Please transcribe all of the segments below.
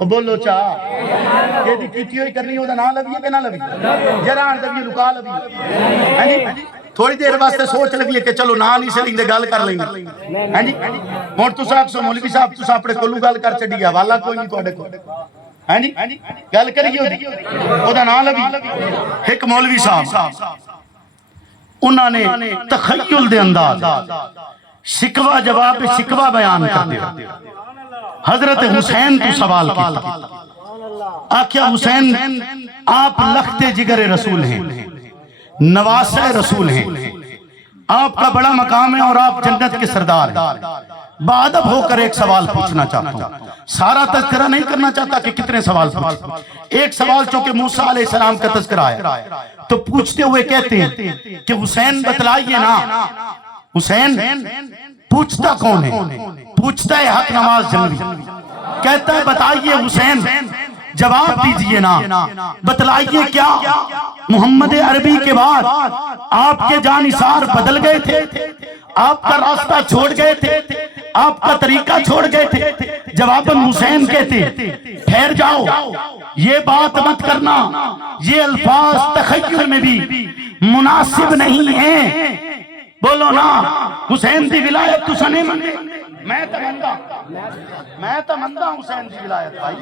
بولو چاہ یہ کیتی ہوئی کرنی ہو دا نہ لویے کہ نہ لویے جران دویے لکا لویے تھوڑی دیر واسطے سوچ لویے کہ چلو نہ نہیں سلیں دے گال کر لیں گے ہاں جی اور تو صاحب سو مولوی صاحب تو صاحب کولو گال کر چڑی حوالہ کوئی نہیں توڑے کو ہاں جی گال کریے ہو دی او دا نہ لوی ایک مولوی صاحب انہوں نے تخیل دے انداز شکوہ جواب شکوہ بیان کر دیا حضرت حسین تو سوال کیتا آکھیا حسین آپ لخت جگر رسول ہیں نواسہ رسول ہیں آپ کا بڑا مقام ہے اور آپ جنت کے سردار ہیں بادب ہو کر ایک سوال پوچھنا چاہتا ہوں سارا تذکرہ نہیں کرنا چاہتا کہ کتنے سوال پوچھتے ایک سوال چونکہ موسیٰ علیہ السلام کا تذکرہ ہے تو پوچھتے ہوئے کہتے ہیں کہ حسین بتلائیے نا حسین پوچھتا کون ہے پوچھتا ہے حق نواز جنگلی کہتا ہے بتائیے حسین جواب دیجئے نا بتلائیے کیا محمد عربی کے بعد آپ کے جانثار بدل گئے تھے آپ کا راستہ چھوڑ گئے تھے آپ کا طریقہ چھوڑ گئے تھے جواباً حسین کہتے ٹھہر جاؤ یہ بات مت کرنا یہ الفاظ تخیل میں بھی مناسب نہیں ہیں بولو نا حسین دی ولایت تو سنے مندے میں تو مندہ حسین دی ولایت بھائی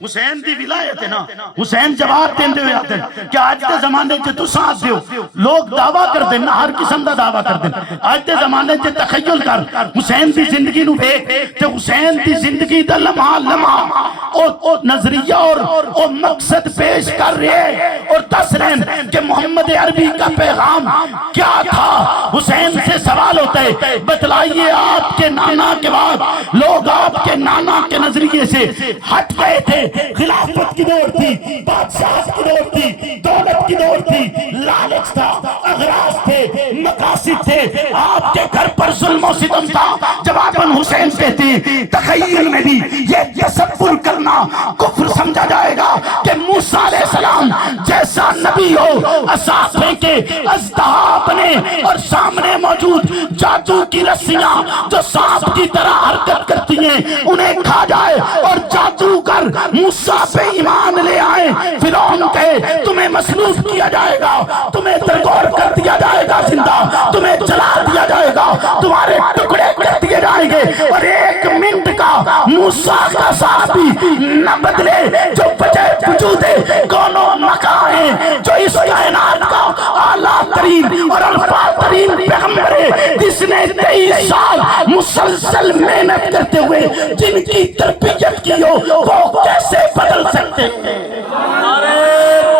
حسین دی ولایت ہے نا حسین جواب دیندے ہوئے آتے ہیں کہ آج دے زمانے سے تو ساتھ دیو لوگ دعویٰ کر دیں نا ہر قسم دا دعویٰ کر دیں آج دے زمانے سے تخیل کر حسین دی زندگی نو بے کہ حسین دی زندگی دا لمحہ لمحہ او نظریہ اور مقصد پیش کر رہے اور دس رہے کہ محمد عربی کا پیغام کیا تھا حسین سے سوال ہوتا ہے بتلائیے آپ کے نانا کے بعد لوگ آپ کے نانا کے نظریے سے ہٹ گئے تھے خلافت کی دور تھی بادشاہت کی دور تھی دولت کی دور تھی لالچ تھا اغراض تھے مقاصد تھے آپ کے گھر پر ظلم و ستم تھا جواباً حسین کہتے ہیں تخیل میں بھی یہ تصور کرنا کفر سمجھا جائے گا کہ موسیٰ علیہ السلام جیسا نبی ہو عصا پھینکے اژدہا بنے اور سامنے موجود جادو کی رسیاں جو سانپ کی طرح حرکت کرتی ہیں انہیں کھا جائے اور جادوگر موسیٰ پہ ایمان لے آئے فرعون کہے تمہیں مسلوب کیا جائے گا تمہیں درگور کر دیا جائے گا زندہ تمہیں جلا دیا جائے گا تمہارے ٹکڑے کر دیے جائیں گے اور ایک منٹ کا موسیٰ کا صحابی نہ بدلے جو وجہ وجود کونوں مکائیں جو اس کائنات کا اعلیٰ ترین اور الفا ترین پیغمبر ہے جس نے 23 سال مسلسل محنت کرتے ہوئے جن کی تربیت کی ہو وہ کیسے بدل سکتے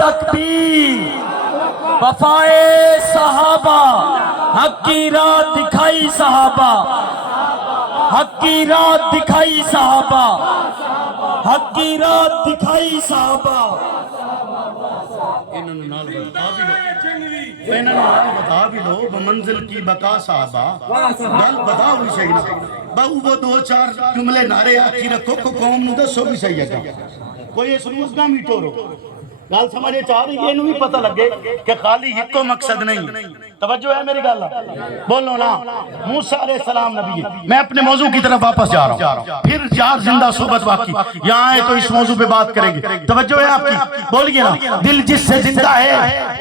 تکبیر وفائے صحابہ حق کی رات دکھائی صحابہ حق کی رات دکھائی صحابہ حق کی رات دکھائی صحابہ انہوں نے بتا بھی لو بمنزل کی بقا صحابہ گل بتا بھی صحیح نا باو وہ دو چار جملے نعرے آکی رکھو کو قوم نو دسو بھی صحیح ہے کوئی اس روز نہ میٹو رو گل سمجھے چاہ رہی ہے انہوں بھی پتہ لگے کہ خالی ایک کو مقصد نہیں توجہ ہے میری گل بولو نا موسیٰ علیہ السلام نبی ہے میں اپنے موضوع کی طرف واپس جا رہا ہوں پھر چار زندہ صحبت باقی یہاں آئے تو اس موضوع پہ بات کریں گے توجہ ہے آپ کی بولیے نا دل جس سے زندہ ہے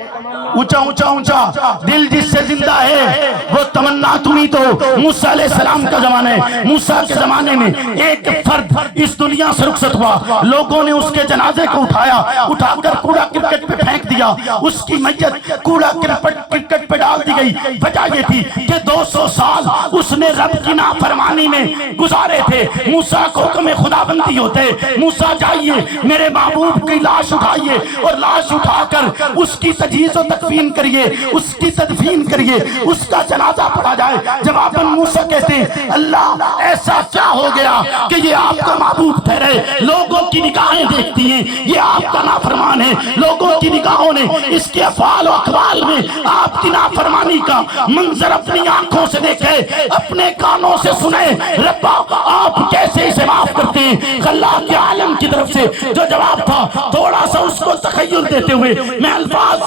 اونچا اونچا اونچا دل جس سے زندہ ہے وہ تمنا تمہیں تو موسیٰ علیہ السلام کا زمانہ ہے موسیٰ کے زمانے میں ایک فرد اس دنیا سے رخصت ہوا لوگوں نے اس کے جنازے کو اٹھا کر کوڑا کرکٹ پہ پھینک دیا اس کی میت کوڑا کرکٹ پہ ڈال دی گئی وجہ یہ تھی کہ 200 سال اس نے رب کی نافرمانی میں گزارے تھے موسیٰ کو حکم خداوندی ہوتے موسیٰ جائیے میرے محبوب کی لاش اٹھائیے اور لاش اٹھا کر اس کی تجہیز و تکفین کریے اس کی تدفین کریے اس کا جنازہ پڑھا جائے جواباً موسیٰ کہتے ہیں اللہ ایسا کیا ہو گیا کہ یہ آپ کا محبوب ٹھہرے لوگوں کی نگاہیں دیکھتی ہیں یہ آپ کا نافرمان ہے لوگوں کی نگاہوں نے اس کے افعال و اقوال میں آپ کی نافرمانی کا منظر اپنی آنکھوں سے دیکھے اپنے کانوں سے سنے ربا آپ کیسے اسے معاف کرتے ہیں اللہ کے عالم کی طرف سے جو جواب تھا تھوڑا سا اس کو تخیل دیتے ہوئے میں الفاظ